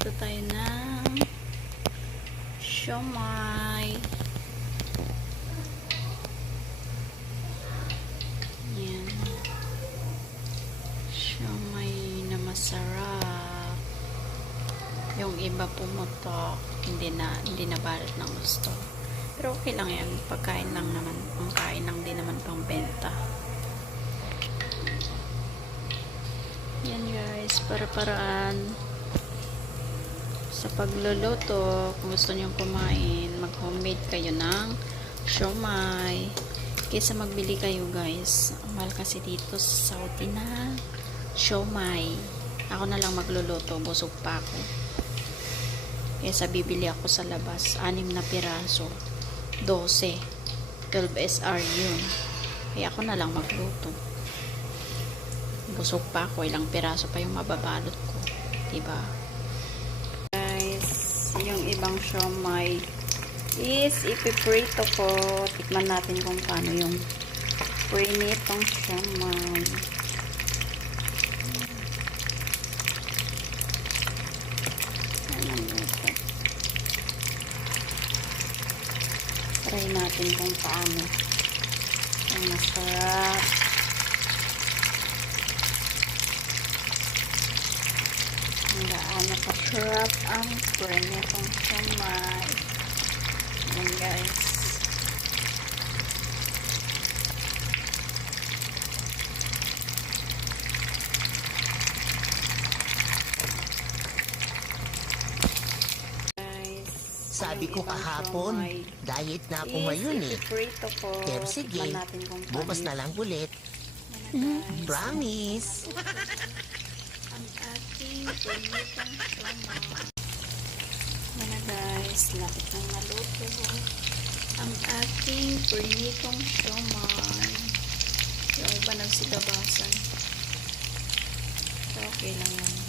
Magluluto tayo ng siomai. Yan. Siomai na masarap. Yung iba pumutok, hindi na balot ng gusto. Pero okay lang yan. Pagkain lang naman. Pangkain lang din naman pang benta. Yan guys, para-paraan sa pagluluto. Kung gusto nyo kumain, mag-homemade kayo ng siomai. Kaysa magbili kayo guys. Mahal kasi dito sa Saudi na siomai. Ako na lang magluluto. Busog pa ako. Kaysa bibili ako sa labas. 6 na piraso. 12. 12 SR yun. Kaya ako na lang magluto. Busog pa ako, ilang piraso pa yung mababalot ko, diba? Guys, yung ibang siomai is ipiprito ko. Tikman natin kung paano yung prinitong siomai. Try natin kung paano ang masarap. Gaano ka-sarap ang prinitong siomai. Ayan guys. Sabi ko kahapon, diet na ako ngayon eh. Pero sige, bukas na lang ulit. Promise. Ang ating prinitong siomai. Yan na guys, lapit ng maluto. Ang ating prinitong siomai. Yung iba nagsigabasan. So, okay lang yan.